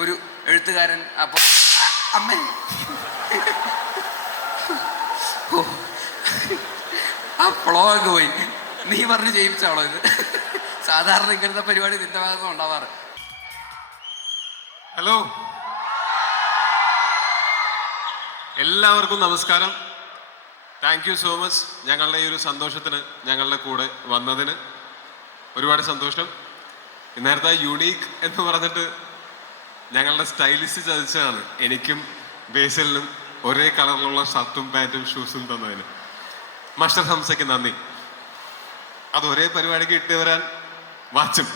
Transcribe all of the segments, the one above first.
ഒരു എഴുത്തുകാരൻ. അപ്പോൾ അമ്മേ ഓ ആ ഫ്ലോ അങ്ങ് പോയി. നീ പറഞ്ഞ് ചെയ്യിപ്പിച്ചാണോ ഇത്? സാധാരണ ഇങ്ങനത്തെ പരിപാടി നിന്റെ ഭാഗത്ത് ഉണ്ടാവാറ്. ഹലോ, എല്ലാവർക്കും നമസ്കാരം. താങ്ക് യു സോ മച്ച് ഞങ്ങളുടെ ഈ ഒരു സന്തോഷത്തിന് ഞങ്ങളുടെ കൂടെ വന്നതിന് ഒരുപാട് സന്തോഷം. നേരത്തെ യുണീക്ക് എന്ന് പറഞ്ഞിട്ട് ഞങ്ങളുടെ സ്റ്റൈലിസ്റ്റ് ചതിച്ചതാണ് എനിക്കും ബേസിലിനും ഒരേ കളറിലുള്ള ഷർട്ടും പാൻറ്റും ഷൂസും തന്നതിന്. മാസ്റ്റർ ഹംസയ്ക്ക് നന്ദി. അത് ഒരേ പരിപാടിക്ക് ഇട്ട് വരാൻ വാച്ചും.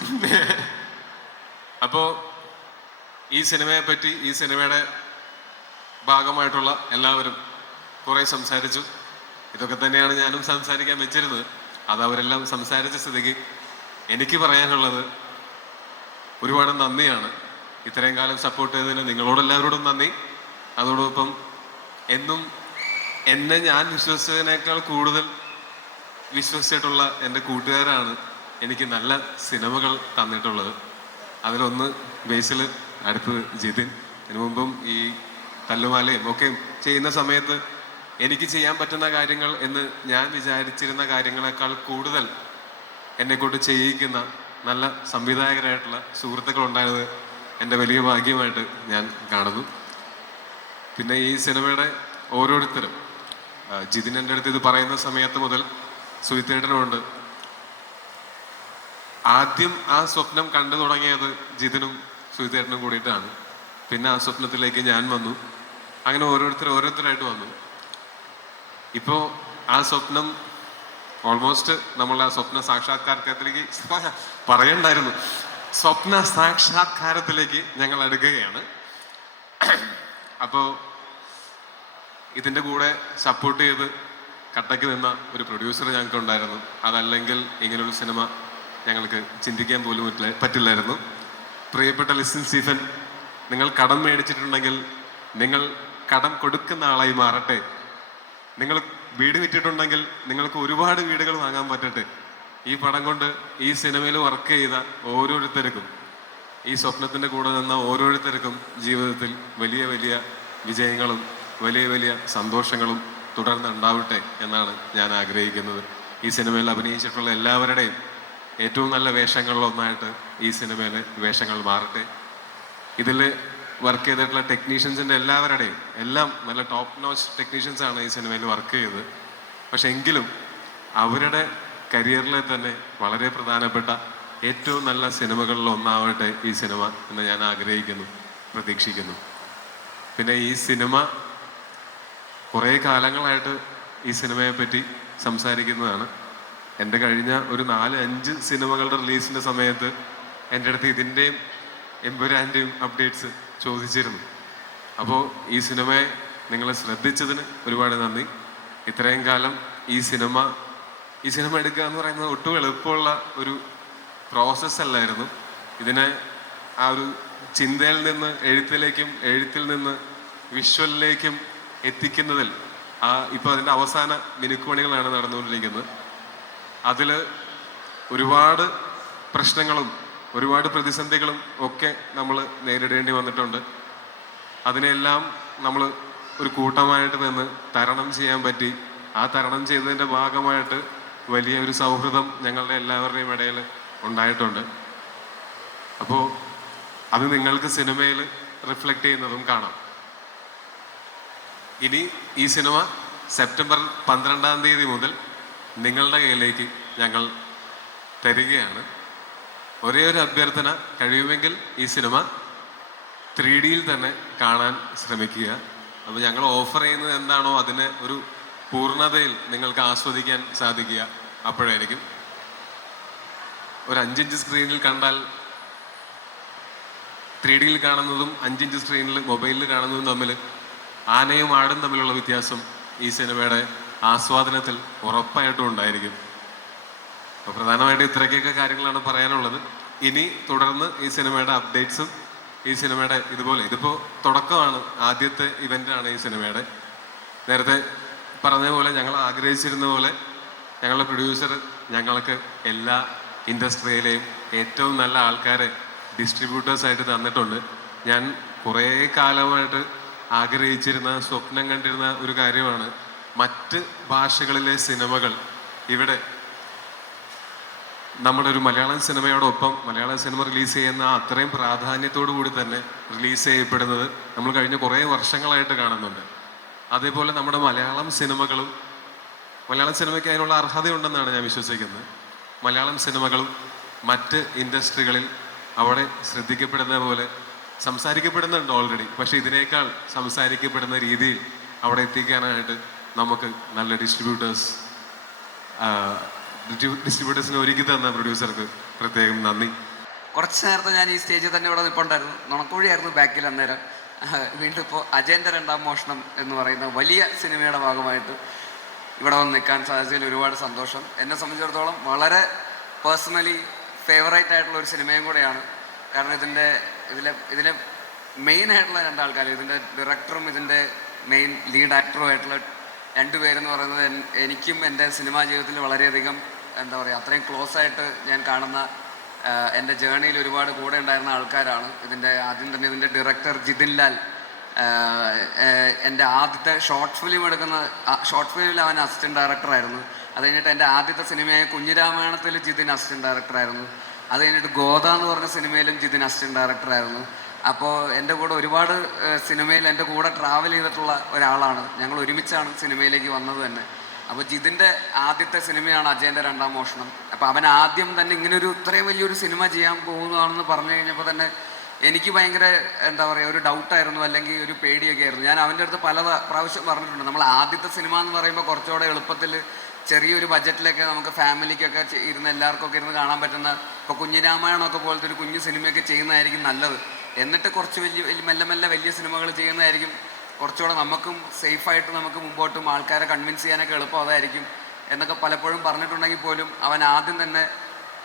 അപ്പോൾ ഈ സിനിമയെ പറ്റി, ഈ സിനിമയുടെ ഭാഗമായിട്ടുള്ള എല്ലാവരും കുറേ സംസാരിച്ചു. ഇതൊക്കെ തന്നെയാണ് ഞാനും സംസാരിക്കാൻ വെച്ചിരുന്നത്. അത് അവരെല്ലാം സംസാരിച്ച സ്ഥിതിക്ക് എനിക്ക് പറയാനുള്ളത് ഒരുപാട് നന്ദിയാണ്. ഇത്രയും കാലം സപ്പോർട്ട് ചെയ്തതിന് നിങ്ങളോടെല്ലാവരോടും നന്ദി. അതോടൊപ്പം എന്നും എന്നെ ഞാൻ വിശ്വസിച്ചതിനേക്കാൾ കൂടുതൽ വിശ്വസിച്ചിട്ടുള്ള എൻ്റെ കൂട്ടുകാരാണ് എനിക്ക് നല്ല സിനിമകൾ തന്നിട്ടുള്ളത്. അതിലൊന്ന് ബേസിൽ, അടുത്ത് ജിതിൻ. ഇതിനു മുമ്പും ഈ തല്ലുമാലയും ഒക്കെ ചെയ്യുന്ന സമയത്ത് എനിക്ക് ചെയ്യാൻ പറ്റുന്ന കാര്യങ്ങൾ എന്ന് ഞാൻ വിചാരിച്ചിരുന്ന കാര്യങ്ങളെക്കാൾ കൂടുതൽ എന്നെക്കൊണ്ട് ചെയ്യിക്കുന്ന നല്ല സംവിധായകരായിട്ടുള്ള സുഹൃത്തുക്കളുണ്ടായത് എൻ്റെ വലിയ ഭാഗ്യമായിട്ട് ഞാൻ കാണുന്നു. പിന്നെ ഈ സിനിമയുടെ ഓരോരുത്തരും, ജിതിൻ എൻ്റെ അടുത്ത് ഇത് പറയുന്ന സമയത്ത് മുതൽ സുഹിത്തേട്ടനുമുണ്ട്. ആദ്യം ആ സ്വപ്നം കണ്ടു തുടങ്ങിയത് ജിതിനും സുഹിത്തേട്ടനും കൂടിയിട്ടാണ്. പിന്നെ ആ സ്വപ്നത്തിലേക്ക് ഞാൻ വന്നു. അങ്ങനെ ഓരോരുത്തരായിട്ട് വന്നു. ഇപ്പോൾ ആ സ്വപ്നം ഓൾമോസ്റ്റ് നമ്മൾ ആ സ്വപ്ന സാക്ഷാത്കാരത്തിലേക്ക് പറയണ്ടായിരുന്നു, സ്വപ്ന സാക്ഷാത്കാരത്തിലേക്ക് ഞങ്ങൾ അടുക്കുകയാണ്. അപ്പോൾ ഇതിൻ്റെ കൂടെ സപ്പോർട്ട് ചെയ്ത് കട്ടയ്ക്ക് നിന്ന ഒരു പ്രൊഡ്യൂസർ ഞങ്ങൾക്ക് ഉണ്ടായിരുന്നു. അതല്ലെങ്കിൽ ഇങ്ങനൊരു സിനിമ ഞങ്ങൾക്ക് ചിന്തിക്കാൻ പോലും പറ്റില്ലായിരുന്നു. പ്രിയപ്പെട്ട ലിസൺ സ്റ്റീഫൻ, നിങ്ങൾ കടം മേടിച്ചിട്ടുണ്ടെങ്കിൽ നിങ്ങൾ കടം കൊടുക്കുന്ന ആളായി മാറട്ടെ. നിങ്ങൾ വീട് വിറ്റിട്ടുണ്ടെങ്കിൽ നിങ്ങൾക്ക് ഒരുപാട് വീടുകൾ വാങ്ങാൻ പറ്റട്ടെ. ഈ പടം കൊണ്ട് ഈ സിനിമയിൽ വർക്ക് ചെയ്ത ഓരോരുത്തർക്കും, ഈ സ്വപ്നത്തിൻ്റെ കൂടെ നിന്ന ഓരോരുത്തർക്കും ജീവിതത്തിൽ വലിയ വലിയ വിജയങ്ങളും വലിയ വലിയ സന്തോഷങ്ങളും തുടർന്ന് ഉണ്ടാവട്ടെ എന്നാണ് ഞാൻ ആഗ്രഹിക്കുന്നത്. ഈ സിനിമയിൽ അഭിനയിച്ചിട്ടുള്ള എല്ലാവരുടെയും ഏറ്റവും നല്ല വേഷങ്ങളിലൊന്നായിട്ട് ഈ സിനിമയിലെ വേഷങ്ങൾ മാറട്ടെ. ഇതിൽ വർക്ക് ചെയ്തിട്ടുള്ള ടെക്നീഷ്യൻസിൻ്റെ എല്ലാവരുടെയും എല്ലാം നല്ല ടോപ്പ് നോച്ച് ടെക്നീഷ്യൻസാണ് ഈ സിനിമയിൽ വർക്ക് ചെയ്തത്. പക്ഷെ എങ്കിലും അവരുടെ കരിയറിലെ തന്നെ വളരെ പ്രധാനപ്പെട്ട ഏറ്റവും നല്ല സിനിമകളിൽ ഒന്നാവട്ടെ ഈ സിനിമ എന്ന് ഞാൻ ആഗ്രഹിക്കുന്നു, പ്രതീക്ഷിക്കുന്നു. പിന്നെ ഈ സിനിമ കുറേ കാലങ്ങളായിട്ട് ഈ സിനിമയെ പറ്റി സംസാരിക്കുന്നതാണ്. എൻ്റെ കഴിഞ്ഞ ഒരു 4-5 സിനിമകളുടെ റിലീസിൻ്റെ സമയത്ത് എൻ്റെ അടുത്ത് ഇതിൻ്റെയും എമ്പുരാൻ്റെയും അപ്ഡേറ്റ്സ് ചോദിച്ചിരുന്നു. അപ്പോൾ ഈ സിനിമയെ നിങ്ങൾ ശ്രദ്ധിച്ചതിന് ഒരുപാട് നന്ദി. ഇത്രയും കാലം ഈ സിനിമ എടുക്കുക എന്ന് പറയുന്നത് ഒട്ടും എളുപ്പമുള്ള ഒരു പ്രോസസ്സല്ലായിരുന്നു. ഇതിനെ ആ ഒരു ചിന്തയിൽ നിന്ന് എഴുത്തിലേക്കും എഴുത്തിൽ നിന്ന് വിഷ്വലിലേക്കും എത്തിക്കുന്നതിൽ ഇപ്പോൾ അതിൻ്റെ അവസാന മിനുക്കുപണികളാണ് നടന്നുകൊണ്ടിരിക്കുന്നത്. അതിൽ ഒരുപാട് പ്രശ്നങ്ങളും ഒരുപാട് പ്രതിസന്ധികളും ഒക്കെ നമ്മൾ നേരിടേണ്ടി വന്നിട്ടുണ്ട്. അതിനെല്ലാം നമ്മൾ ഒരു കൂട്ടമായിട്ട് നിന്ന് തരണം ചെയ്യാൻ പറ്റി. ആ തരണം ചെയ്തതിൻ്റെ ഭാഗമായിട്ട് വലിയ ഒരു സൗഹൃദം ഞങ്ങളുടെ എല്ലാവരുടെയും ഇടയിൽ ഉണ്ടായിട്ടുണ്ട്. അപ്പോൾ അത് നിങ്ങൾക്ക് സിനിമയിൽ റിഫ്ലക്റ്റ് ചെയ്യുന്നതും കാണാം. ഇനി ഈ സിനിമ സെപ്റ്റംബർ 12-ാം തീയതി മുതൽ നിങ്ങളുടെ കയ്യിലേക്ക് ഞങ്ങൾ തരികയാണ്. ഒരേ ഒരു അഭ്യർത്ഥന, കഴിയുമെങ്കിൽ ഈ സിനിമ 3Dയിൽ തന്നെ കാണാൻ ശ്രമിക്കുക. അപ്പോൾ ഞങ്ങൾ ഓഫർ ചെയ്യുന്നത് എന്താണോ അതിനെ ഒരു പൂർണ്ണതയിൽ നിങ്ങൾക്ക് ആസ്വദിക്കാൻ സാധിക്കുക അപ്പോഴായിരിക്കും. ഒരു 5 ഇഞ്ച് സ്ക്രീനിൽ കണ്ടാൽ 3Dയിൽ കാണുന്നതും 5 ഇഞ്ച് സ്ക്രീനിൽ മൊബൈലിൽ കാണുന്നതും തമ്മിൽ ആനയും ആടും തമ്മിലുള്ള വ്യത്യാസം ഈ സിനിമയുടെ ആസ്വാദനത്തിൽ ഉറപ്പായിട്ടും ഉണ്ടായിരിക്കും. അപ്പോൾ പ്രധാനമായിട്ടും ഇത്രയ്ക്കൊക്കെ കാര്യങ്ങളാണ് പറയാനുള്ളത്. ഇനി തുടർന്ന് ഈ സിനിമയുടെ അപ്ഡേറ്റ്സും ഈ സിനിമയുടെ ഇതിപ്പോൾ തുടക്കമാണ്, ആദ്യത്തെ ഇവൻ്റാണ് ഈ സിനിമയുടെ. നേരത്തെ പറഞ്ഞ പോലെ ഞങ്ങൾ ആഗ്രഹിച്ചിരുന്ന പോലെ ഞങ്ങളുടെ പ്രൊഡ്യൂസർ ഞങ്ങൾക്ക് എല്ലാ ഇൻഡസ്ട്രിയിലെയും ഏറ്റവും നല്ല ആൾക്കാരെ ഡിസ്ട്രിബ്യൂട്ടേഴ്സായിട്ട് തന്നിട്ടുണ്ട്. ഞാൻ കുറേ കാലമായിട്ട് ആഗ്രഹിച്ചിരുന്ന, സ്വപ്നം കണ്ടിരുന്ന ഒരു കാര്യമാണ് മറ്റ് ഭാഷകളിലെ സിനിമകൾ ഇവിടെ നമ്മുടെ ഒരു മലയാളം സിനിമയോടൊപ്പം മലയാള സിനിമ റിലീസ് ചെയ്യുന്ന അത്രയും പ്രാധാന്യത്തോടു കൂടി തന്നെ റിലീസ് ചെയ്യപ്പെടുന്നത് നമ്മൾ കഴിഞ്ഞ കുറേ വർഷങ്ങളായിട്ട് കാണുന്നുണ്ട്. അതേപോലെ നമ്മുടെ മലയാളം സിനിമയ്ക്ക് അതിനുള്ള അർഹതയുണ്ടെന്നാണ് ഞാൻ വിശ്വസിക്കുന്നത്. മലയാളം സിനിമകളും മറ്റ് ഇൻഡസ്ട്രികളിൽ അവിടെ ശ്രദ്ധിക്കപ്പെടുന്ന പോലെ സംസാരിക്കപ്പെടുന്നുണ്ട് ഓൾറെഡി. പക്ഷെ ഇതിനേക്കാൾ സംസാരിക്കപ്പെടുന്ന രീതിയിൽ അവിടെ എത്തിക്കാനായിട്ട് നമുക്ക് നല്ല ഡിസ്ട്രിബ്യൂട്ടേഴ്സിനെ ഒരുക്കി തന്ന പ്രൊഡ്യൂസർക്ക് പ്രത്യേകം നന്ദി. കുറച്ച് നേരത്തെ ഞാൻ ഈ സ്റ്റേജിൽ തന്നെ ഇവിടെ നിൽപ്പുണ്ടായിരുന്നു. നുണക്കുഴിയായിരുന്നു ബാക്കിൽ അന്നേരം. വീണ്ടും ഇപ്പോൾ അജയൻ്റെ രണ്ടാം മോഷണം എന്ന് പറയുന്ന വലിയ സിനിമയുടെ ഭാഗമായിട്ട് ഇവിടെ വന്ന് നിൽക്കാൻ സാധിച്ചതിൽ ഒരുപാട് സന്തോഷം. എന്നെ സംബന്ധിച്ചിടത്തോളം വളരെ പേഴ്സണലി ഫേവറേറ്റ് ആയിട്ടുള്ള ഒരു സിനിമയും കൂടെയാണ്. കാരണം ഇതിലെ മെയിൻ ആയിട്ടുള്ള രണ്ടാൾക്കാർ, ഇതിൻ്റെ ഡയറക്ടറും ഇതിൻ്റെ മെയിൻ ലീഡ് ആക്ടറും ആയിട്ടുള്ള രണ്ടുപേരെന്ന് പറയുന്നത് എനിക്കും എൻ്റെ സിനിമാ ജീവിതത്തിൽ വളരെയധികം എന്താ പറയുക, അത്രയും ക്ലോസ് ആയിട്ട് ഞാൻ കാണുന്ന, എൻ്റെ ജേർണിയിൽ ഒരുപാട് കൂടെ ഉണ്ടായിരുന്ന ആൾക്കാരാണ്. ആദ്യം തന്നെ ഇതിൻ്റെ ഡയറക്ടർ ജിതിൻ ലാൽ എൻ്റെ ആദ്യത്തെ ഷോർട്ട് ഫിലിമിൽ അവൻ അസിസ്റ്റൻറ്റ് ഡയറക്ടറായിരുന്നു. അത് കഴിഞ്ഞിട്ട് എൻ്റെ ആദ്യത്തെ സിനിമയായ കുഞ്ഞിരാമായണത്തിൽ ജിതിൻ അസിസ്റ്റൻറ്റ് ഡയറക്ടറായിരുന്നു. അത് കഴിഞ്ഞിട്ട് ഗോദ എന്ന് പറഞ്ഞ സിനിമയിലും ജിതിൻ അസിസ്റ്റൻറ്റ് ഡയറക്ടറായിരുന്നു. അപ്പോൾ എൻ്റെ കൂടെ ഒരുപാട് സിനിമയിൽ എൻ്റെ കൂടെ ട്രാവൽ ചെയ്തിട്ടുള്ള ഒരാളാണ്. ഞങ്ങൾ ഒരുമിച്ചാണ് സിനിമയിലേക്ക് വന്നത് തന്നെ. അപ്പോൾ ജിതിൻ്റെ ആദ്യത്തെ സിനിമയാണ് അജയൻ്റെ രണ്ടാം മോഷണം. അപ്പോൾ അവൻ ആദ്യം തന്നെ ഇങ്ങനൊരു ഇത്രയും വലിയൊരു സിനിമ ചെയ്യാൻ പോകുന്നതാണെന്ന് പറഞ്ഞു കഴിഞ്ഞപ്പോൾ തന്നെ എനിക്ക് ഭയങ്കര എന്താ പറയുക, ഒരു ഡൗട്ടായിരുന്നു, അല്ലെങ്കിൽ ഒരു പേടിയൊക്കെ ആയിരുന്നു. ഞാൻ അവൻ്റെ അടുത്ത് പല പ്രാവശ്യം പറഞ്ഞിട്ടുണ്ട്, നമ്മൾ ആദ്യത്തെ സിനിമ എന്ന് പറയുമ്പോൾ കുറച്ചുകൂടെ എളുപ്പത്തിൽ ചെറിയൊരു ബഡ്ജറ്റിലൊക്കെ നമുക്ക് ഫാമിലിക്കൊക്കെ എല്ലാവർക്കൊക്കെ ഇരുന്ന് കാണാൻ പറ്റുന്ന, ഇപ്പോൾ കുഞ്ഞിരാമായണമൊക്കെ പോലത്തെ ഒരു കുഞ്ഞു സിനിമയൊക്കെ ചെയ്യുന്നതായിരിക്കും നല്ലത്. എന്നിട്ട് കുറച്ച് മെല്ലെ വലിയ സിനിമകൾ ചെയ്യുന്നതായിരിക്കും കുറച്ചുകൂടെ നമുക്കും സേഫായിട്ട് നമുക്ക് മുമ്പോട്ടും ആൾക്കാരെ കൺവിൻസ് ചെയ്യാനൊക്കെ എളുപ്പം അതായിരിക്കും എന്നൊക്കെ പലപ്പോഴും പറഞ്ഞിട്ടുണ്ടെങ്കിൽ പോലും അവൻ ആദ്യം തന്നെ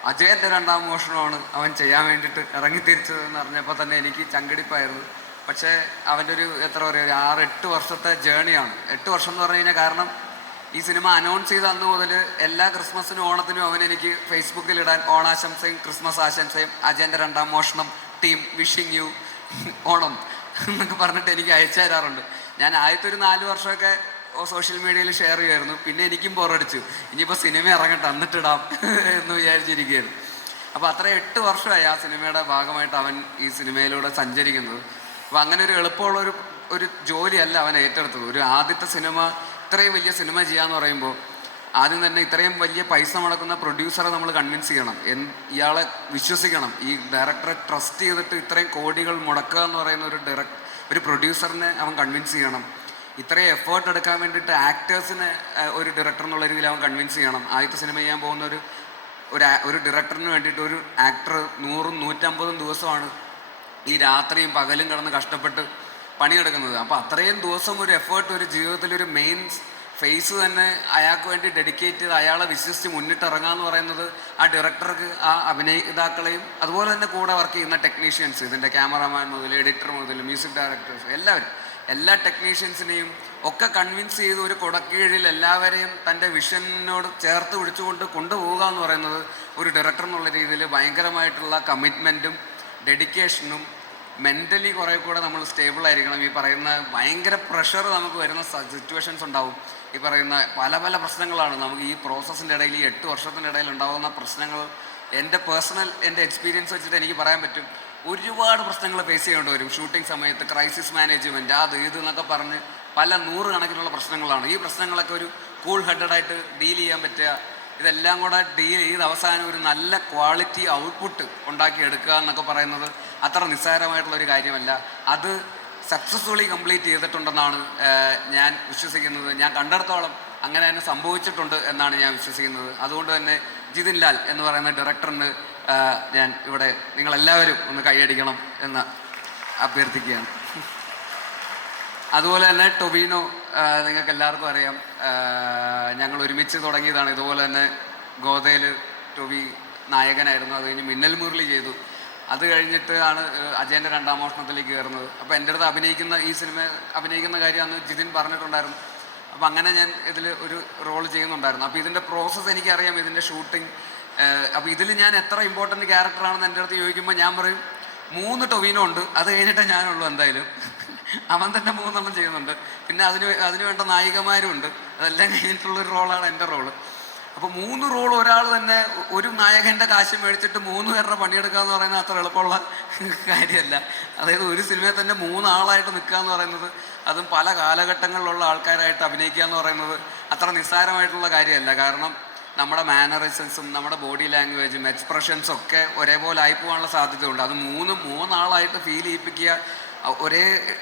അജയൻ്റെ രണ്ടാം മോഷണമാണ് അവൻ ചെയ്യാൻ വേണ്ടിയിട്ട് ഇറങ്ങിത്തിരിച്ചതെന്ന് അറിഞ്ഞപ്പോൾ തന്നെ എനിക്ക് ചങ്കടിപ്പായിരുന്നു. പക്ഷേ അവൻ്റെ ഒരു ഒരു 6-8 വർഷത്തെ ജേണിയാണ്. 8 വർഷം എന്ന് പറഞ്ഞു കഴിഞ്ഞാൽ, കാരണം ഈ സിനിമ അനൗൺസ് ചെയ്ത അന്ന് മുതൽ എല്ലാ ക്രിസ്മസിനും ഓണത്തിനും അവൻ എനിക്ക് ഫേസ്ബുക്കിൽ ഇടാൻ ഓണാശംസയും ക്രിസ്മസ് ആശംസയും അജയൻ്റെ രണ്ടാം മോഷണം ടീം വിഷിങ് യു ഓണം എന്നൊക്കെ പറഞ്ഞിട്ട് എനിക്ക് അയച്ചു തരാറുണ്ട്. ഞാൻ ആദ്യത്തെ ഒരു 4 വർഷമൊക്കെ സോഷ്യൽ മീഡിയയിൽ ഷെയർ ചെയ്യുമായിരുന്നു. പിന്നെ എനിക്കും ബോറടിച്ചു, ഇനിയിപ്പോൾ സിനിമ ഇറങ്ങട്ടെ എന്നിട്ടിടാം എന്ന് വിചാരിച്ചിരിക്കുകയായിരുന്നു. അപ്പോൾ അത്ര 8 വർഷമായി ആ സിനിമയുടെ ഭാഗമായിട്ട് അവൻ ഈ സിനിമയിലൂടെ സഞ്ചരിക്കുന്നത്. അപ്പോൾ അങ്ങനെ ഒരു എളുപ്പമുള്ള ഒരു ജോലിയല്ല അവൻ ഏറ്റെടുത്തത്. ഒരു ആദ്യത്തെ സിനിമ, ഇത്രയും വലിയ സിനിമ ചെയ്യാന്ന് പറയുമ്പോൾ ആദ്യം തന്നെ ഇത്രയും വലിയ പൈസ മുടക്കുന്ന പ്രൊഡ്യൂസറെ നമ്മൾ കൺവിൻസ് ചെയ്യണം, ഇയാളെ വിശ്വസിക്കണം. ഈ ഡയറക്ടറെ ട്രസ്റ്റ് ചെയ്തിട്ട് ഇത്രയും കോടികൾ മുടക്കുക എന്ന് പറയുന്ന ഒരു പ്രൊഡ്യൂസറിനെ അവൻ കൺവിൻസ് ചെയ്യണം. ഇത്രയും എഫേർട്ട് എടുക്കാൻ വേണ്ടിയിട്ട് ആക്ടേഴ്സിനെ ഒരു ഡയറക്ടർ എന്നുള്ള രീതിയിൽ അവൻ കൺവിൻസ് ചെയ്യണം. ആദ്യത്തെ സിനിമ ചെയ്യാൻ പോകുന്ന ഒരു ഡയറക്ടറിന് വേണ്ടിയിട്ട് ഒരു ആക്ടർ 100-150 ദിവസമാണ് ഈ രാത്രിയും പകലും കിടന്ന് കഷ്ടപ്പെട്ട് പണിയെടുക്കുന്നത്. അപ്പോൾ അത്രയും ദിവസം ഒരു എഫേർട്ട്, ഒരു ജീവിതത്തിലൊരു മെയിൻ ഫേസ് തന്നെ അയാൾക്ക് വേണ്ടി ഡെഡിക്കേറ്റ് ചെയ്ത് അയാളെ വിശ്വസിച്ച് മുന്നിട്ടിറങ്ങുക എന്ന് പറയുന്നത് ആ ഡയറക്ടർക്ക്, ആ അഭിനേതാക്കളെയും അതുപോലെ തന്നെ കൂടെ വർക്ക് ചെയ്യുന്ന ടെക്നീഷ്യൻസ്, ഇതിൻ്റെ ക്യാമറാമാൻ മുതൽ എഡിറ്റർ മുതൽ മ്യൂസിക് ഡയറക്ടേഴ്സ്, എല്ലാ ടെക്നീഷ്യൻസിനെയും ഒക്കെ കൺവിൻസ് ചെയ്ത് ഒരു കുടക്കീഴിൽ എല്ലാവരെയും തൻ്റെ വിഷനോട് ചേർത്ത് പിടിച്ചുകൊണ്ട് കൊണ്ടുപോകുക എന്ന് പറയുന്നത് ഒരു ഡയറക്ടർ എന്നുള്ള രീതിയിൽ ഭയങ്കരമായിട്ടുള്ള കമ്മിറ്റ്മെൻറ്റും ഡെഡിക്കേഷനും, മെൻ്റലി കുറേ കൂടെ നമ്മൾ സ്റ്റേബിൾ ആയിരിക്കണം. ഈ പറയുന്ന ഭയങ്കര പ്രഷർ നമുക്ക് വരുന്ന സിറ്റുവേഷൻസ് ഉണ്ടാവും. ഈ പറയുന്ന പല പ്രശ്നങ്ങളാണ് നമുക്ക് ഈ പ്രോസസ്സിൻ്റെ ഇടയിൽ, ഈ 8 വർഷത്തിൻ്റെ ഇടയിൽ ഉണ്ടാകുന്ന പ്രശ്നങ്ങൾ. എൻ്റെ എക്സ്പീരിയൻസ് വെച്ചിട്ട് എനിക്ക് പറയാൻ പറ്റും, ഒരുപാട് പ്രശ്നങ്ങൾ ഫേസ് ചെയ്യേണ്ടി വരും ഷൂട്ടിംഗ് സമയത്ത്. ക്രൈസിസ് മാനേജ്മെൻറ്റ്, ഇത് എന്നൊക്കെ പറഞ്ഞ് പല 100 കണക്കിനുള്ള പ്രശ്നങ്ങളാണ്. ഈ പ്രശ്നങ്ങളൊക്കെ ഒരു കൂൾ ഹെഡഡായിട്ട് ഡീൽ ചെയ്യാൻ പറ്റുക, ഇതെല്ലാം കൂടെ ഡീൽ ചെയ്ത് അവസാനം ഒരു നല്ല ക്വാളിറ്റി ഔട്ട്പുട്ട് ഉണ്ടാക്കിയെടുക്കുക എന്നൊക്കെ പറയുന്നത് അത്ര നിസ്സാരമായിട്ടുള്ളൊരു കാര്യമല്ല. അത് സക്സസ്ഫുള്ളി കംപ്ലീറ്റ് ചെയ്തിട്ടുണ്ടെന്നാണ് ഞാൻ വിശ്വസിക്കുന്നത്. ഞാൻ കണ്ടിടത്തോളം അങ്ങനെ തന്നെ സംഭവിച്ചിട്ടുണ്ട് എന്നാണ് ഞാൻ വിശ്വസിക്കുന്നത്. അതുകൊണ്ട് തന്നെ ജിതിൻ ലാൽ എന്ന് പറയുന്ന ഡയറക്ടറിന് ഞാൻ ഇവിടെ നിങ്ങളെല്ലാവരും ഒന്ന് കൈയടിക്കണം എന്ന് അഭ്യർത്ഥിക്കുകയാണ്. അതുപോലെ തന്നെ ടൊബീനോ, നിങ്ങൾക്ക് എല്ലാവർക്കും അറിയാം, ഞങ്ങൾ ഒരുമിച്ച് തുടങ്ങിയതാണ്. ഇതുപോലെ തന്നെ ഗോദയിൽ ടൊബി നായകനായിരുന്നു. അത് കഴിഞ്ഞ് മിന്നൽ മുരളി ചെയ്തു. അത് കഴിഞ്ഞിട്ട് ആണ് അജയൻ്റെ രണ്ടാം മോഷണത്തിലേക്ക് കയറുന്നത്. അപ്പോൾ എൻ്റെ അടുത്ത് ഈ സിനിമ അഭിനയിക്കുന്ന കാര്യം അന്ന് ജിതിൻ പറഞ്ഞിട്ടുണ്ടായിരുന്നു. അപ്പോൾ അങ്ങനെ ഞാൻ ഇതിൽ ഒരു റോൾ ചെയ്യുന്നുണ്ടായിരുന്നു. അപ്പോൾ ഇതിൻ്റെ പ്രോസസ്സ് എനിക്കറിയാം, ഇതിൻ്റെ ഷൂട്ടിംഗ്. അപ്പോൾ ഇതിൽ ഞാൻ എത്ര ഇമ്പോർട്ടൻറ്റ് ക്യാരക്ടറാണെന്ന് എൻ്റെ അടുത്ത് ചോദിക്കുമ്പോൾ ഞാൻ പറയും, 3 ടൊവിനോ ഉണ്ട്, അത് കഴിഞ്ഞിട്ടേ ഞാനുള്ളൂ എന്തായാലും. അവൻ തന്നെ 3 ചെയ്യുന്നുണ്ട്. പിന്നെ അതിന് വേണ്ട നായികമാരും ഉണ്ട്. അതെല്ലാം കഴിഞ്ഞിട്ടുള്ളൊരു റോളാണ് എൻ്റെ റോള്. അപ്പോൾ 3 റോൾ ഒരാൾ തന്നെ ഒരു നായകൻ്റെ കാശ് മേടിച്ചിട്ട് 3 പേരുടെ പണിയെടുക്കുക എന്ന് പറയുന്നത് അത്ര എളുപ്പമുള്ള കാര്യമല്ല. അതായത് ഒരു സിനിമയിൽ തന്നെ 3 ആളായിട്ട് നിൽക്കുക എന്ന് പറയുന്നത്, അതും പല കാലഘട്ടങ്ങളിലുള്ള ആൾക്കാരായിട്ട് അഭിനയിക്കുക എന്ന് പറയുന്നത് അത്ര നിസ്സാരമായിട്ടുള്ള കാര്യമല്ല. കാരണം നമ്മുടെ മാനറിസംസും നമ്മുടെ ബോഡി ലാംഗ്വേജും എക്സ്പ്രഷൻസും ഒക്കെ ഒരേപോലെ ആയിപ്പോകാനുള്ള സാധ്യതയുണ്ട്. അത് മൂന്നാളായിട്ട് ഫീൽ ചെയ്യിപ്പിക്കുക,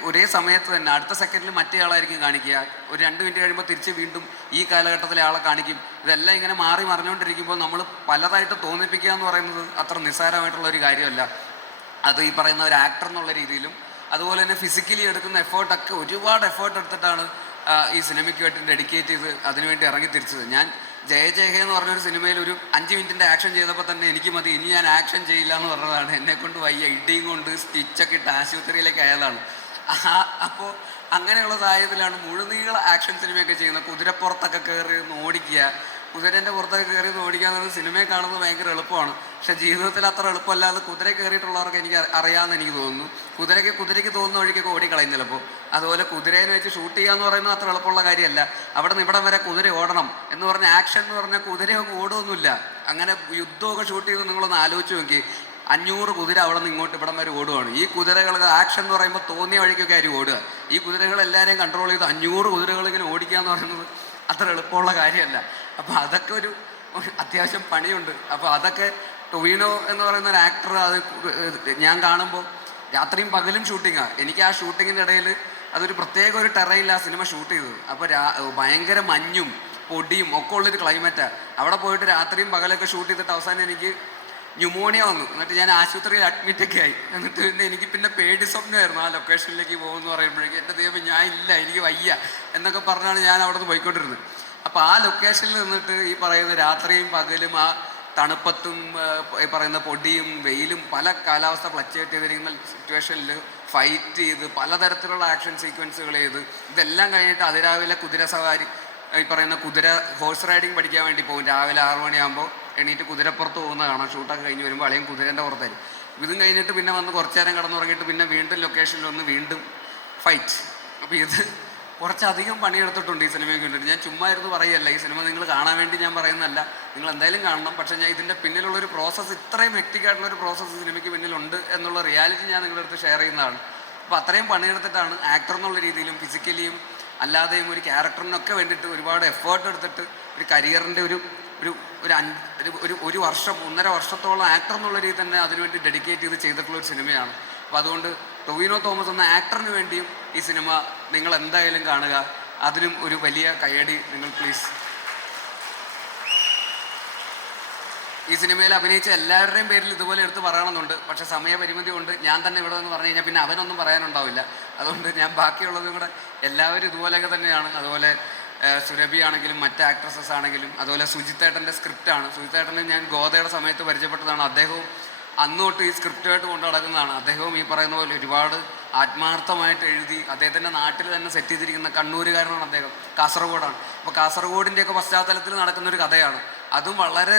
ഒരേ സമയത്ത് തന്നെ അടുത്ത സെക്കൻഡിൽ മറ്റേ ആളായിരിക്കും കാണിക്കുക. ഒരു 2 മിനിറ്റ് കഴിയുമ്പോൾ തിരിച്ച് വീണ്ടും ഈ കാലഘട്ടത്തിലെ ആളെ കാണിക്കും. ഇതെല്ലാം ഇങ്ങനെ മാറി മറിഞ്ഞുകൊണ്ടിരിക്കുമ്പോൾ നമ്മൾ പലതായിട്ട് തോന്നിപ്പിക്കുക എന്ന് പറയുന്നത് അത്ര നിസ്സാരമായിട്ടുള്ള ഒരു കാര്യമല്ല. അത് ഈ പറയുന്ന ഒരു ആക്ടർ എന്നുള്ള രീതിയിലും അതുപോലെ തന്നെ ഫിസിക്കലി എടുക്കുന്ന എഫേർട്ടൊക്കെ ഒരുപാട് എഫേർട്ട് എടുത്തിട്ടാണ് ഈ സിനിമയ്ക്ക് വേണ്ടി ഡെഡിക്കേറ്റ് ചെയ്ത് അതിനുവേണ്ടി ഇറങ്ങി തിരിച്ചത്. ഞാൻ ജയ ജയ എന്ന് പറഞ്ഞൊരു സിനിമയിൽ ഒരു 5 മിനിറ്റിൻ്റെ ആക്ഷൻ ചെയ്തപ്പോൾ തന്നെ എനിക്ക് മതി, ഇനി ഞാൻ ആക്ഷൻ ചെയ്യില്ല എന്ന് പറഞ്ഞതാണ്. എന്നെക്കൊണ്ട് വയ്യ, ഇടിയും കൊണ്ട് സ്റ്റിച്ചൊക്കെ ഇട്ട് ആശുപത്രിയിലേക്ക് ആയതാണ്. അപ്പോൾ അങ്ങനെയുള്ള സാഹചര്യത്തിലാണ് മുഴുനീള ആക്ഷൻ സിനിമയൊക്കെ ചെയ്യുന്നത്. കുതിരപ്പുറത്തൊക്കെ കയറി ഓടിക്കുക, കുതിരേൻ്റെ പുറത്തൊക്കെ കയറി ഓടിക്കുക എന്നത് സിനിമയെ കാണുന്നത് ഭയങ്കര എളുപ്പമാണ്. പക്ഷേ ജീവിതത്തിൽ അത്ര എളുപ്പമല്ലാതെ കുതിര കയറിയിട്ടുള്ളവർക്ക് എനിക്ക് അറിയാമെന്ന് എനിക്ക് തോന്നുന്നു. കുതിരയ്ക്ക് തോന്നുന്ന വഴിക്കൊക്കെ ഓടിക്കളയും ചിലപ്പോൾ. അതുപോലെ കുതിരേനെ വെച്ച് ഷൂട്ട് ചെയ്യുക എന്ന് പറയുന്നത് അത്ര എളുപ്പമുള്ള കാര്യമല്ല. അവിടെ നിന്ന് ഇവിടം വരെ കുതിര ഓടണം എന്ന് പറഞ്ഞ ആക്ഷൻ എന്ന് പറഞ്ഞാൽ കുതിരയൊന്നും ഓടുകയൊന്നുമില്ല. അങ്ങനെ യുദ്ധമൊക്കെ ഷൂട്ട് ചെയ്ത് നിങ്ങളൊന്ന് ആലോചിച്ച് നോക്കി, 500 കുതിര അവിടെ നിന്ന് ഇങ്ങോട്ട് ഇവിടം വരെ ഓടുകയാണ്. ഈ കുതിരകൾ ആക്ഷൻ എന്ന് പറയുമ്പോൾ തോന്നിയ വഴിക്കൊക്കെ ആരും ഓടുക. ഈ കുതിരകളെല്ലാവരെയും കൺട്രോൾ ചെയ്ത് 500 കുതിരകൾ ഇങ്ങനെ ഓടിക്കുക എന്ന് പറയുന്നത് അത്ര എളുപ്പമുള്ള കാര്യമല്ല. അപ്പോൾ അതൊക്കെ ഒരു അത്യാവശ്യം പണിയുണ്ട്. അപ്പോൾ അതൊക്കെ ടൊവിനോ എന്ന് പറയുന്ന ഒരു ആക്ടർ, അത് ഞാൻ കാണുമ്പോൾ രാത്രിയും പകലും ഷൂട്ടിങ്ങാണ്. എനിക്ക് ആ ഷൂട്ടിങ്ങിൻ്റെ ഇടയിൽ അതൊരു പ്രത്യേക ഒരു ടെറയിൽ ആ സിനിമ ഷൂട്ട് ചെയ്തത്. അപ്പോൾ ഭയങ്കര മഞ്ഞും പൊടിയും ഒക്കെ ഉള്ളൊരു ക്ലൈമറ്റാണ്. അവിടെ പോയിട്ട് രാത്രിയും പകലൊക്കെ ഷൂട്ട് ചെയ്തിട്ട് അവസാനം എനിക്ക് ന്യൂമോണിയ വന്നു. എന്നിട്ട് ഞാൻ ആശുപത്രിയിൽ അഡ്മിറ്റൊക്കെ ആയി. എന്നിട്ട് എനിക്ക് പിന്നെ പേടി സ്വപ്നമായിരുന്നു ആ ലൊക്കേഷനിലേക്ക് പോകുമെന്ന് പറയുമ്പോഴേക്കും. എൻ്റെ ദൈവം, ഞാൻ ഇല്ല, എനിക്ക് വയ്യ എന്നൊക്കെ പറഞ്ഞാണ് ഞാൻ അവിടെ നിന്ന് പോയിക്കൊണ്ടിരുന്നത്. അപ്പോൾ ആ ലൊക്കേഷനിൽ നിന്നിട്ട് ഈ പറയുന്ന രാത്രിയും പകലും ആ തണുപ്പത്തും ഈ പറയുന്ന പൊടിയും വെയിലും പല കാലാവസ്ഥ ഫ്ലക്ച്വേറ്റ് ചെയ്തിരിക്കുന്ന സിറ്റുവേഷനിൽ ഫൈറ്റ് ചെയ്ത് പലതരത്തിലുള്ള ആക്ഷൻ സീക്വൻസുകൾ ചെയ്ത് ഇതെല്ലാം കഴിഞ്ഞിട്ട് അതിരാവിലെ കുതിര സവാരി, ഈ പറയുന്ന ഹോഴ്സ് റൈഡിങ് പഠിക്കാൻ വേണ്ടി പോകും. രാവിലെ 6 മണിയാകുമ്പോൾ എണീറ്റ് കുതിരപ്പുറത്ത് പോകുന്ന കാണാം. ഷൂട്ടൊക്കെ കഴിഞ്ഞ് വരുമ്പോൾ അല്ലെങ്കിൽ കുതിരേൻ്റെ പുറത്തായിരിക്കും. ഇതും കഴിഞ്ഞിട്ട് പിന്നെ വന്ന് കുറച്ച് നേരം കിടന്നുറങ്ങിയിട്ട് പിന്നെ വീണ്ടും ലൊക്കേഷനിലൊന്ന് വീണ്ടും ഫൈറ്റ്. അപ്പോൾ ഇത് കുറച്ചധികം പണിയെടുത്തിട്ടുണ്ട് ഈ സിനിമയ്ക്ക് വേണ്ടിയിട്ട്. ഞാൻ ചുമ്മാ ഇരുന്ന് പറയല്ല, ഈ സിനിമ നിങ്ങൾ കാണാൻ വേണ്ടി ഞാൻ പറയുന്നതല്ല, നിങ്ങൾ എന്തായാലും കാണണം. പക്ഷേ ഞാൻ ഇതിൻ്റെ പിന്നിലുള്ളൊരു പ്രോസസ്സ്, ഇത്രയും ഹെക്റ്റിക്കായിട്ടുള്ളൊരു പ്രോസസ്സ് സിനിമയ്ക്ക് പിന്നിലുണ്ട് എന്നുള്ള റിയാലിറ്റി ഞാൻ നിങ്ങളുടെ അടുത്ത് ഷെയർ ചെയ്യുന്നതാണ്. അപ്പോൾ അത്രയും പണിയെടുത്തിട്ടാണ് ആക്ടർ എന്നുള്ള രീതിയിലും ഫിസിക്കലിയും അല്ലാതെയും ഒരു ക്യാരക്ടറിനൊക്കെ വേണ്ടിയിട്ട് ഒരുപാട് എഫേർട്ട് എടുത്തിട്ട് ഒരു കരിയറിൻ്റെ ഒരു വർഷം 1.5 വർഷത്തോളം ആക്ടർ എന്നുള്ള രീതിയിൽ തന്നെ അതിനുവേണ്ടി ഡെഡിക്കേറ്റ് ചെയ്തിട്ടുള്ളൊരു സിനിമയാണ്. അപ്പോൾ അതുകൊണ്ട് ടൊവിനോ തോമസ് എന്ന ആക്ടറിന് വേണ്ടിയും ഈ സിനിമ നിങ്ങൾ എന്തായാലും കാണുക. അതിനും ഒരു വലിയ കയ്യടി നിങ്ങൾ പ്ലീസ്. ഈ സിനിമയിൽ അഭിനയിച്ച എല്ലാവരുടെയും പേരിൽ ഇതുപോലെ എടുത്ത് പറയണമെന്നുണ്ട്. പക്ഷേ സമയപരിമിതി കൊണ്ട് ഞാൻ തന്നെ ഇവിടെ നിന്ന് പറഞ്ഞു കഴിഞ്ഞാൽ പിന്നെ അവനൊന്നും പറയാനുണ്ടാവില്ല. അതുകൊണ്ട് ഞാൻ ബാക്കിയുള്ളതും കൂടെ, എല്ലാവരും ഇതുപോലെയൊക്കെ തന്നെയാണ്. അതുപോലെ സുരഭി ആണെങ്കിലും മറ്റ് ആക്ട്രസസ് ആണെങ്കിലും, അതുപോലെ സുജിത്തേട്ടൻ്റെ സ്ക്രിപ്റ്റാണ്. സുജിത്തേട്ടനെ ഞാൻ ഗോതയുടെ സമയത്ത് പരിചയപ്പെട്ടതാണ്. അദ്ദേഹവും അന്ന് തൊട്ട് ഈ സ്ക്രിപ്റ്റുമായിട്ട് കൊണ്ട് നടക്കുന്നതാണ്. അദ്ദേഹവും ഈ പറയുന്ന പോലെ ഒരുപാട് ആത്മാർത്ഥമായിട്ട് എഴുതി അദ്ദേഹത്തിൻ്റെ നാട്ടിൽ തന്നെ സെറ്റ് ചെയ്തിരിക്കുന്ന കണ്ണൂരുകാരനാണ് അദ്ദേഹം, കാസർഗോഡാണ്. അപ്പോൾ കാസർഗോഡിൻ്റെയൊക്കെ പശ്ചാത്തലത്തിൽ നടക്കുന്നൊരു കഥയാണ്. അതും വളരെ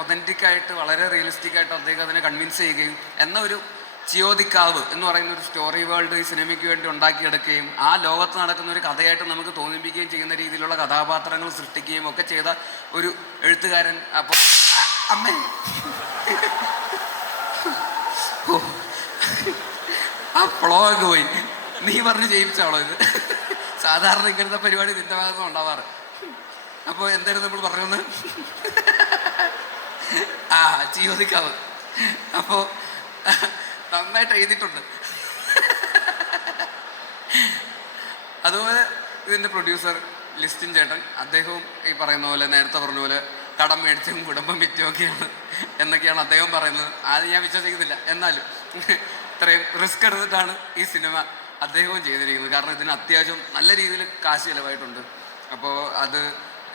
ഒതൻറ്റിക്കായിട്ട് വളരെ റിയലിസ്റ്റിക്കായിട്ട് അദ്ദേഹം അതിനെ കൺവിൻസ് ചെയ്യുകയും എന്ന ഒരു ചിയോദിക്കാവ് എന്ന് പറയുന്ന ഒരു സ്റ്റോറി വേൾഡ് ഈ സിനിമയ്ക്ക് വേണ്ടി ഉണ്ടാക്കിയെടുക്കുകയും ആ ലോകത്ത് നടക്കുന്ന ഒരു കഥയായിട്ട് നമുക്ക് തോന്നിപ്പിക്കുകയും ചെയ്യുന്ന രീതിയിലുള്ള കഥാപാത്രങ്ങൾ സൃഷ്ടിക്കുകയും ഒക്കെ ചെയ്ത ഒരു എഴുത്തുകാരൻ. അപ്പോൾ അമ്മേ ആ ഫ്ലോഗ് പോയി, നീ പറഞ്ഞ് ചെയ്യിപ്പിച്ചാണോ ഇത്? സാധാരണ ഇങ്ങനത്തെ പരിപാടി നിന്റെ ഭാഗത്ത് ഉണ്ടാവാറ്. അപ്പോൾ എന്തായിരുന്നു നമ്മൾ പറഞ്ഞത്? ആ ചിയോദിക്കാവ്. അപ്പോൾ നന്നായിട്ട് എഴുതിയിട്ടുണ്ട്. അതുപോലെ ഇതിൻ്റെ പ്രൊഡ്യൂസർ ലിസ്റ്റിൻ ചേട്ടൻ, അദ്ദേഹവും ഈ പറയുന്ന പോലെ നേരത്തെ പറഞ്ഞ പോലെ കടം മേടിച്ചും കുടുംബം വിറ്റുമൊക്കെയാണ് എന്നൊക്കെയാണ് അദ്ദേഹം പറയുന്നത്. ആദ്യം ഞാൻ വിശ്വസിക്കുന്നില്ല, എന്നാലും ഇത്രയും റിസ്ക് എടുത്തിട്ടാണ് ഈ സിനിമ അദ്ദേഹവും ചെയ്തിരിക്കുന്നത്. കാരണം ഇതിന് അത്യാവശ്യം നല്ല രീതിയിൽ കാശ് ചിലവായിട്ടുണ്ട്. അപ്പോൾ അത്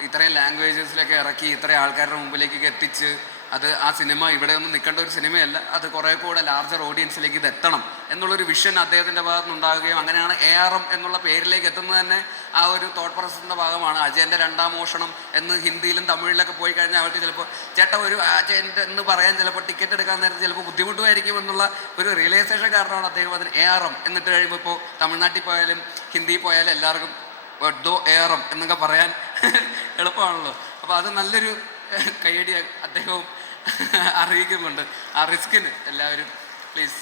ഇത്രയും ലാംഗ്വേജസിലൊക്കെ ഇറക്കി ഇത്രയും ആൾക്കാരുടെ മുമ്പിലേക്കൊക്കെ എത്തിച്ച് അത് ആ സിനിമ ഇവിടെ ഒന്നും നിൽക്കേണ്ട ഒരു സിനിമയല്ല, അത് കുറേ കൂടെ ലാർജർ ഓഡിയൻസിലേക്ക് ഇത് എത്തണം എന്നുള്ളൊരു വിഷൻ അദ്ദേഹത്തിൻ്റെ ഭാഗത്ത് നിന്നുണ്ടാകുകയും അങ്ങനെയാണ് ARM എന്നുള്ള പേരിലേക്ക് എത്തുന്നത് തന്നെ ആ ഒരു തോട്ട് പ്രോസസ്സിൻ്റെ ഭാഗമാണ്. അജയൻ്റെ രണ്ടാം മോഷണം എന്ന് ഹിന്ദിയിലും തമിഴിലൊക്കെ പോയി കഴിഞ്ഞാൽ അവർക്ക് ചിലപ്പോൾ ചേട്ടാ ഒരു അജയൻ്റെ എന്ന് പറയാൻ ചിലപ്പോൾ ടിക്കറ്റ് എടുക്കാൻ നേരത്തെ ചിലപ്പോൾ ബുദ്ധിമുട്ടുമായിരിക്കും എന്നുള്ള ഒരു റിയലൈസേഷൻ കാരണമാണ് അദ്ദേഹം അതിന് ARM എന്നിട്ട് കഴിയുമ്പോൾ ഇപ്പോൾ തമിഴ്നാട്ടിൽ പോയാലും ഹിന്ദിയിൽ പോയാലും എല്ലാവർക്കും ദോ ARM എന്നൊക്കെ പറയാൻ എളുപ്പമാണല്ലോ. അപ്പോൾ അത് നല്ലൊരു കയ്യടി അദ്ദേഹവും അറിയിക്കുന്നുണ്ട്. ആ റിസ്കിന് എല്ലാവരും പ്ലീസ്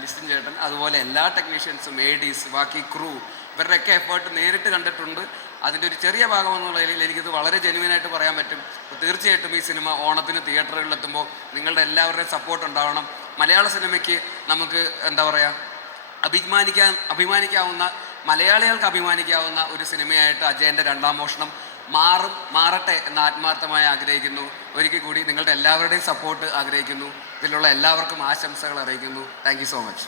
ലിസ്റ്റിൻ ചേട്ടൻ, അതുപോലെ എല്ലാ ടെക്നീഷ്യൻസും, ADs, ബാക്കി ക്രൂ, ഇവരുടെയൊക്കെ എഫേർട്ട് നേരിട്ട് കണ്ടിട്ടുണ്ട്. അതിൻ്റെ ഒരു ചെറിയ ഭാഗം എന്നുള്ളതിൽ എനിക്കിത് വളരെ ജെന്യുവനായിട്ട് പറയാൻ പറ്റും. തീർച്ചയായിട്ടും ഈ സിനിമ ഓണത്തിന് തിയേറ്ററുകളിലെത്തുമ്പോൾ നിങ്ങളുടെ എല്ലാവരുടെയും സപ്പോർട്ട് ഉണ്ടാവണം. മലയാള സിനിമയ്ക്ക് നമുക്ക് എന്താ പറയുക അഭിമാനിക്കാവുന്ന, മലയാളികൾക്ക് അഭിമാനിക്കാവുന്ന ഒരു സിനിമയായിട്ട് അജയൻ്റെ രണ്ടാം മോഷണം മാറട്ടെ എന്ന് ആത്മാർത്ഥമായി ആഗ്രഹിക്കുന്നു. ഒരിക്കൽ കൂടി നിങ്ങളുടെ എല്ലാവരുടെയും സപ്പോർട്ട് ആഗ്രഹിക്കുന്നു. ഇതിലുള്ള എല്ലാവർക്കും ആശംസകൾ അറിയിക്കുന്നു. Thank you so much.